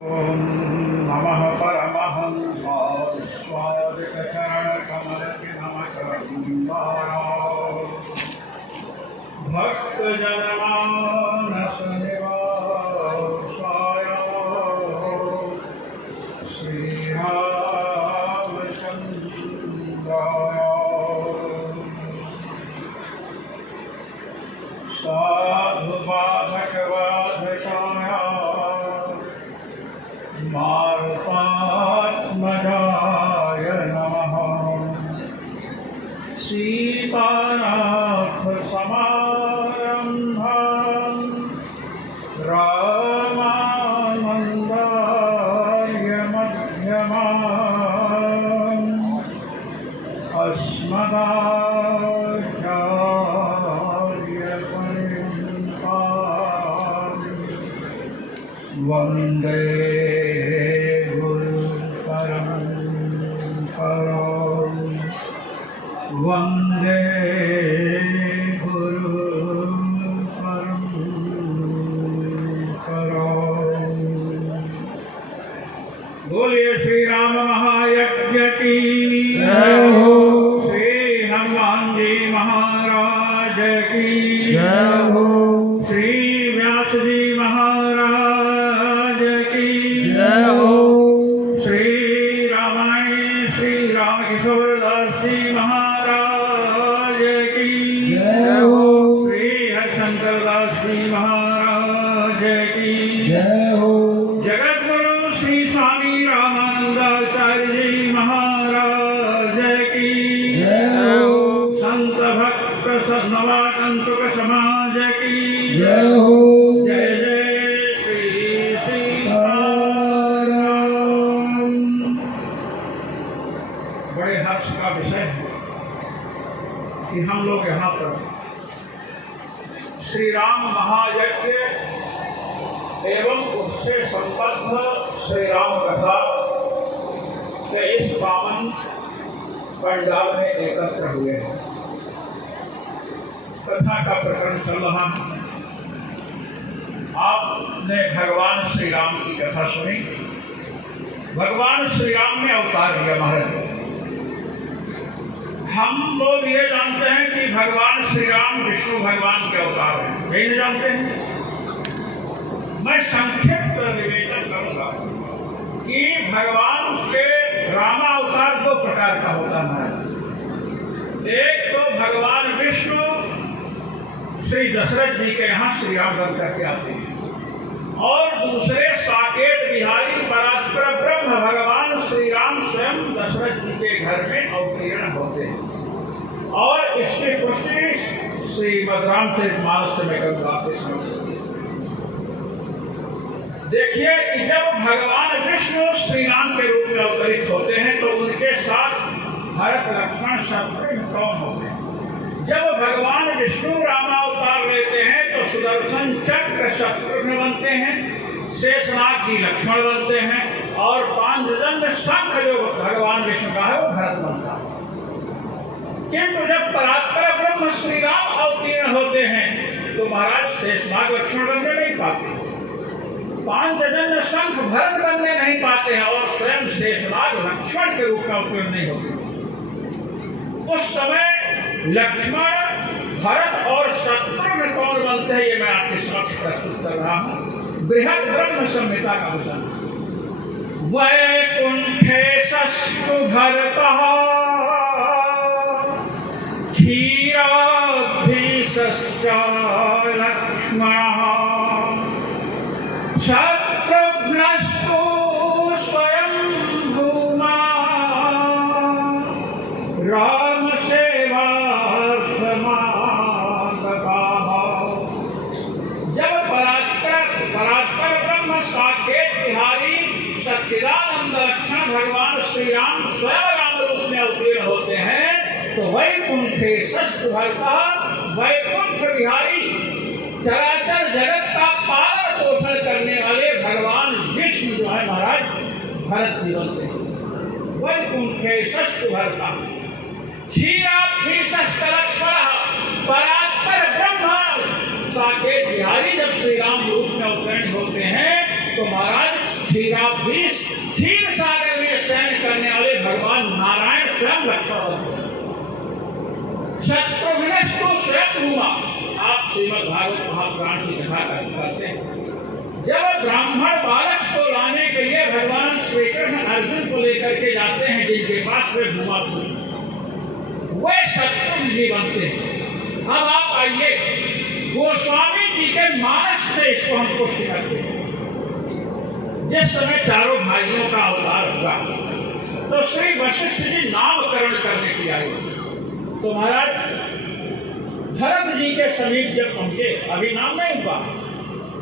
ओम नमः परमहंसाय भक्तजनमानस निवासाय श्रीरामचन्द्राय साधुबाधकबाधकाय मारुतात्मजाय नमः। सीतानाथसमारम्भां रामानन्दार्यमध्यमाम् अस्मदाचार्यपर्यन्तां वन्दे वंदे गुरु परंपरा। बोलिए श्री राम महायज्ञ की जय हो। श्री हनुमान जी महाराज की जय हो। श्री व्यास जी महाराज की जय हो। श्री रामायण श्री रामकिशोर दास जी महाराज की जय हो। श्री हरिशंकर दास जी महाराज की जय हो। जगत गुरु श्री स्वामी रामानंदाचार्य जी महाराज की जय हो। संत भक्त नवागंतुक समाज की जय हो। जय जय श्री सीताराम। बड़े हर्ष का विषय है कि हम लोग यहाँ पर श्री राम महायज्ञ एवं उससे संबद्ध श्री राम कथा के इस पावन पंडाल में एकत्र हुए हैं। कथा का प्रकरण चल रहा है। आपने भगवान श्री राम की कथा सुनी। भगवान श्री राम ने अवतार लिया महाराज। हम लोग ये जानते हैं कि भगवान श्री राम विष्णु भगवान के अवतार हैं, यही नहीं जानते हैं। मैं संक्षिप्त विवेचन करूंगा कि भगवान के रामावतार दो प्रकार का होता है। एक तो भगवान विष्णु श्री दशरथ जी के यहाँ श्री राम बन करके आते हैं, और दूसरे साकेत बिहारी परात्पर ब्रह्म भगवान श्री राम स्वयं दशरथ जी के घर में अवतीर्ण होते हैं। और इसकी पुष्टि श्रीमद् रामचरितमानस से मैं करूंगा आपके समझ। देखिए कि जब भगवान विष्णु श्री राम के रूप में अवतरित होते हैं तो उनके साथ भरत लक्ष्मण शत्रुघ्न कौन होते हैं। जब भगवान विष्णु रामावतार लेते हैं तो सुदर्शन चक्र शत्रुघ्न बनते हैं, शेषनाग जी लक्ष्मण बनते हैं, और पांचजन्य शंख जो भगवान विष्णु का है वो भरत बनता है। किंतु जब परात्पर ब्रह्म श्री राम अवतीर्ण होते हैं तो महाराज शेषनाग लक्ष्मण बनने नहीं पाते, पांचजन्य शंख भरत बनने नहीं पाते हैं, और स्वयं शेषनाग लक्ष्मण के रूप में अवतीर्ण नहीं होते। उस समय लक्ष्मण भरत और शत्रुघ्न कौन बनते हैं, ये मैं आपके समक्ष प्रस्तुत कर रहा हूँ। बृहद ब्रह्म संहिता का वचन। वैकुंठे सस्तु भरतः क्षीराब्धिश्च लक्ष्मणः शत्रुघ्नस्तु स्वयं भूमा राम सेवार्थमागताः। जब परात्पर ब्रह्म साकेत बिहारी सच्चिदानंद लक्षण भगवान श्री राम स्वयं राम रूप में अवतीर्ण होते हैं तो वैकुंठे सस्तु भरतः, वैकुंठ बिहारी चराचर जगत का पालन पोषण करने वाले भगवान विष्णु जो है महाराज भरत जी बनते हैं। वैकुंठे सस्तु भरतः क्षीराब्धिश्च लक्ष्मणः, परात्पर ब्रह्म साकेत बिहारी जब श्री राम रूप में अवतरण होते हैं तो महाराज श्री क्षीराब्धीश, क्षीर सागर में शयन करने वाले भगवान नारायण स्वयं लक्ष्मण शत्रुघ्नस्तु स्वयं हुआ। आप श्रीमद् भागवत महापुराण की कथा करते हैं। जब ब्राह्मण बालक को लाने के लिए भगवान श्री कृष्ण अर्जुन को लेकर के जाते हैं, जिनके पास वे धुआं वे शत्रुघ्न जी बनते हैं। अब आप आइए, गोस्वामी जी के मानस से इसको हम पुष्टि करते हैं। जिस समय चारों भाइयों का अवतार हुआ तो श्री वशिष्ठ जी नामकरण करने की आए। तो महाराज भरत जी के समीप जब पहुंचे, अभी नाम नहीं हुआ,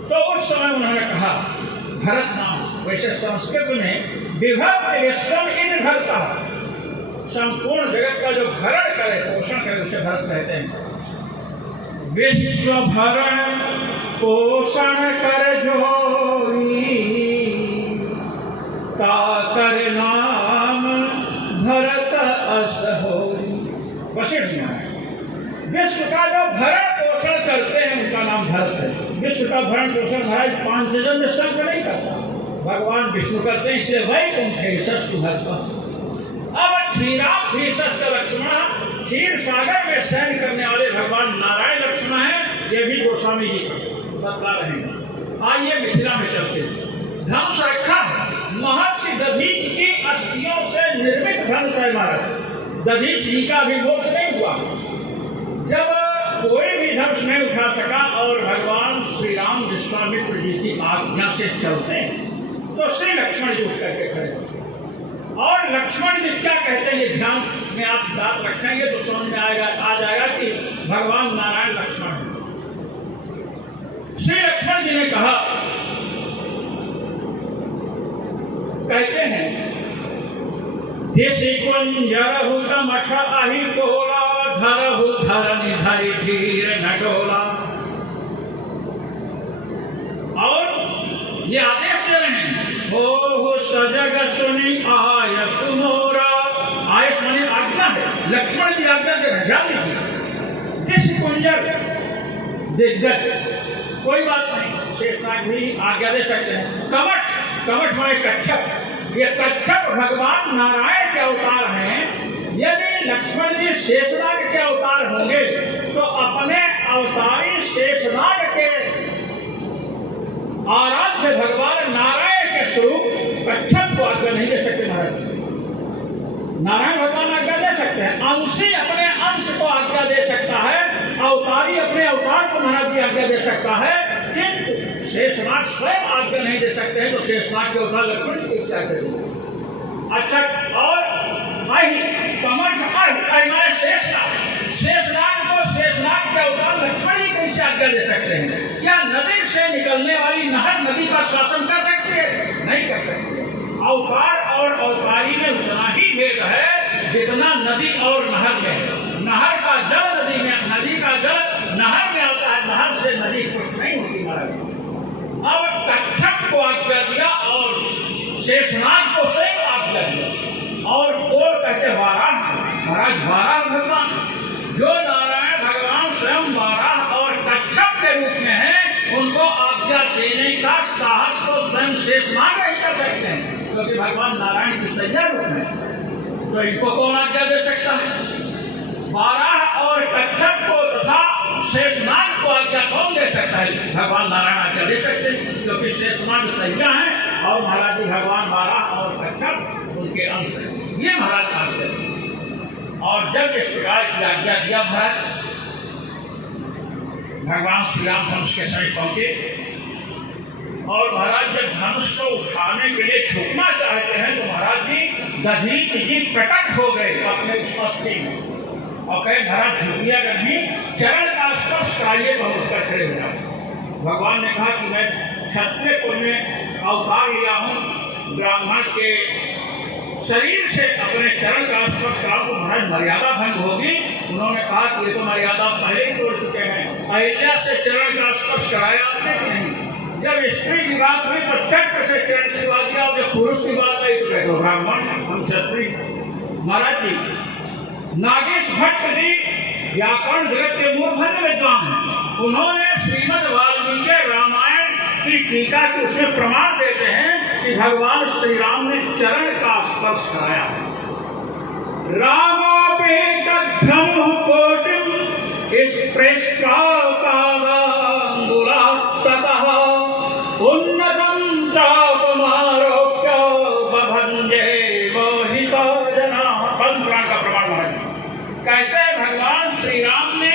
तो उस समय उन्होंने कहा भरत नाम। वैसे संस्कृत में विभक्त विश्वम इन धरता, संपूर्ण जगत का जो भरण करे, पोषण करे, उसे भरत कहते हैं। विश्व भरण पोषण कर जोई, ताकर नाम भरत अस होई। वशिष्ठ विश्व का जो भरण पोषण करते हैं उनका नाम भरत है। विश्व का भरण पोषण महाराज 5 जन्म में सब नहीं करता, भगवान विष्णु करते हैं, इसलिए वैकुंठ भरत। अब क्षीराब्धीश लक्ष्मण, क्षीर सागर में शयन करने वाले भगवान नारायण लक्ष्मण है। ये भी गोस्वामी जी बता रहे हैं। आइए मिथिला में चलते हैं। धनुष रखा महर्षि दधीच की अस्थियों से निर्मित धनुष है महाराज। दधीच जी का भी मोक्ष नहीं हुआ। जब कोई भी धनुष नहीं उठा सका और भगवान श्री राम विश्वामित्र जी की आज्ञा से चलते हैं, तो श्री लक्ष्मण जी उठ करके खड़े होते हैं। और लक्ष्मण जी क्या कहते हैं, ये ध्यान में आप बात रखेंगे तो समझ में आ जाएगा कि भगवान नारायण लक्ष्मण है। श्री लक्ष्मण जी ने कहा, कहते हैं देशी कुंजरहु तमठ अहि कोला, धरहु धरनि धरि धीर नटोला। और ये आदेश दे रहे हैं, हो सजग सुनी आय सुनोरा। आय सुनी आज्ञा है, लक्ष्मण जी आज्ञा दे रहे, ध्यान दीजिए। देशी कुंजर दिग्गज, कोई बात नहीं, शेषनाग भी आज्ञा दे सकते हैं। कमठ, कमठ माने कच्छप, ये कच्छप भगवान नारायण के अवतार हैं। यदि लक्ष्मण जी शेषनाग के अवतार होंगे तो अपने अवतारी शेषनाग के आराध्य भगवान नारायण के स्वरूप कच्छप को आज्ञा नहीं दे सकते महाराज। नारायण भगवान आज्ञा दे सकते हैं, अंशी अपने अंश को आज्ञा दे सकता है, अवतारी अपने अवतार को महाराज जी आज्ञा दे सकता है, किंतु शेषनाग स्वयं आज्ञा नहीं दे सकते हैं। तो शेषनाग के अवतार लक्ष्मण जी कैसे आज्ञा देंगे? अच्छा, और शेषनाग को शेषनाग के अवतार लक्ष्मण जी कैसे आज्ञा दे सकते हैं? क्या नदी से निकलने वाली नहर नदी का शासन कर सकती है? नहीं कर सकती। अवतार और अवतारी में उतना ही भेद है जितना नदी और नहर में है। नहर का जल नदी में, नदी का जल नहर में आता है, नहर से नदी कुछ नहीं होती महाराज। अब कच्छप को आज्ञा दिया और शेषनाग को स्वयं आज्ञा दिया। और कोल कहते वाराह, महाराज वाराह भगवान, जो नारायण भगवान स्वयं वाराह और कच्छप के रूप में है, उनको आज्ञा देने का साहस तो स्वयं शेषनाग ही कर सकते हैं, क्योंकि भगवान नारायण की सैया रूप में। तो इनको कौन आज्ञा दे सकता है? वाराह और कच्छप को तथा शेषनाग को आज्ञा कौन दे सकता है? भगवान नारायण आज्ञा दे सकते हैं, क्योंकि शेषनाग सैया है और महाराज जी भगवान वाराह और कच्छप उनके अंश है। ये महाराज आज्ञा दी। और जब इस प्रकार की आज्ञा दिया महाराज, भगवान श्री राम धनुष के समीप पहुंचे और महाराज जब धनुष को उठाने के लिए झुकना चाहते हैं तो महाराज जी दधीच जी प्रकट हो गए अपने उस अस्थि में और कहे महाराज झुकिएगा नहीं, चरण का स्पर्श कराइए, बहुत कर खड़े हो जाओ। भगवान ने कहा कि मैं क्षत्रिय कुल में अवतार लिया हूँ, ब्राह्मण के शरीर से अपने चरण का स्पर्श कराओ तो महाराज मर्यादा भंग होगी। उन्होंने कहा कि ये तो मर्यादा पहले ही तोड़ चुके हैं। अहिल्या से चरण का स्पर्श कराया आपने कि नहीं? जब स्त्री की बात हुई तो चक्र से चरण छुआ दिया, और जब पुरुष की बात आई तो कहते ब्राह्मण हम क्षत्रिय। महाराज जी नागेश भट्ट जी व्याकरण जगत के मूर्धन्य विद्वान हैं, उन्होंने श्रीमद् वाल्मीकि रामायण की टीका की उसमें प्रमाण देते हैं कि भगवान श्री राम ने चरण का स्पर्श कराया। रामापेत धनु कोटिम स्पृष्ट्वा पादांगुलास्ततः उन्नतं चापमारोप्य बभंजे मोहिता जनाः। पुराण का प्रमाण महाराज कहते हैं भगवान श्री राम ने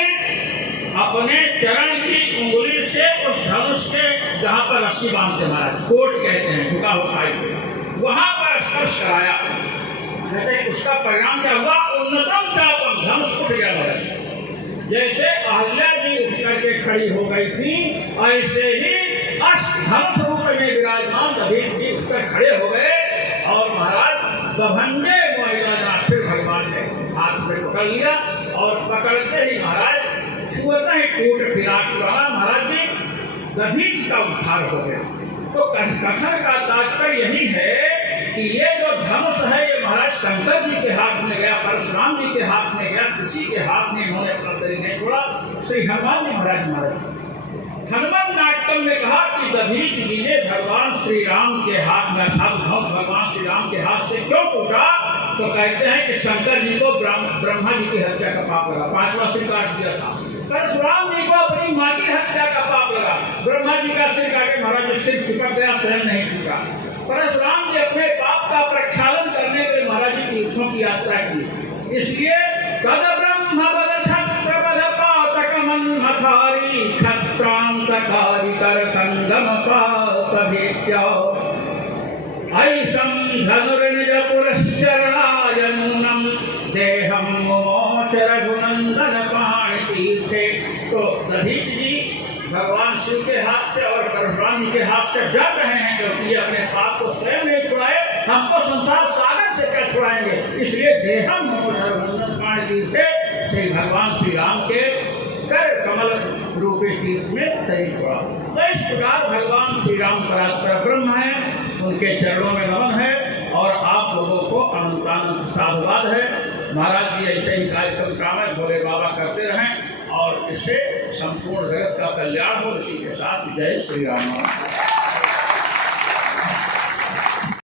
अपने चरण की उंगली से उस धनुष के जहां पर रस्सी बांधते महाराज कोट कहते हैं झुका हुआ से वहां पर स्पर्श कराया। कहते हैं उसका परिणाम क्या हुआ? उन्नतम चापम धनुष उठ गया महाराज। जैसे अहल्या जी उठ करके खड़ी हो गई थी ऐसे ही धनुष रूप में विराजमान दधीच जी उठकर खड़े हो गए और महाराज बभंजे मोहिता फिर भगवान ने हाथ में पकड़ लिया और पकड़ते ही महाराज छुअता ही टूट फिराक रहा महाराज जी दधीच का उद्धार हो गया। तो कथन का तात्पर्य यही है कि ये जो धनुष है ये महाराज शंकर जी के हाथ में गया, परशुराम जी के हाथ में गया, किसी के हाथ में इन्होंने अपना शरीर नहीं छोड़ा। श्री हनुमान जी महाराज हनुमान नाटकम में कहा कि दधीच जी ने भगवान श्री राम के हाथ में अर्थात धनुष भगवान श्री राम के हाथ से क्यों टूटा? तो कहते हैं कि शंकर जी को ब्रह्मा जी की हत्या का पाप लगा, 5वां सिर काट दिया था। परशुराम जी को अपनी मां की हत्या का पाप लगा, ब्रह्मा जी का सिर काटे महाराज सिर चिपक गया, स्वयं नहीं छूटा। परशुराम जी अपने पाप का प्रक्षालन करने के लिए महाराज जी तीर्थों की यात्रा की। इसलिए तद ब्रह्म बल छत्र बल पातक मन्मथारी छत्रांतकारी कर संगम पाप भेत्या ऐसं धनुर्निज पुरश्चरणाय नूनम देहम मोच रघुनंदन पाणि तीर्थे। तो दधीच जी भगवान शिव के हाथ से और परशुराम जी के हाथ से डर रहे हैं क्योंकि ये अपने पाप को स्वयं नहीं छुड़ाए, हमको संसार सागर से क्या छुड़ाएंगे। इसलिए देहम मोच रघुनंदन पाणि तीर्थे श्री भगवान श्री राम के कर कमल रूपी तीर्थ में सही छोड़ा। तो इस प्रकार भगवान श्री राम परात्पर ब्रह्म है, उनके चरणों में नमन है और आप लोगों को अनंतानंत साधुवाद है। महाराज जी ऐसे ही कार्यक्रम कामय भोले बाबा करते रहें और इससे संपूर्ण जगत का कल्याण हो। इसी के साथ जय श्री राम।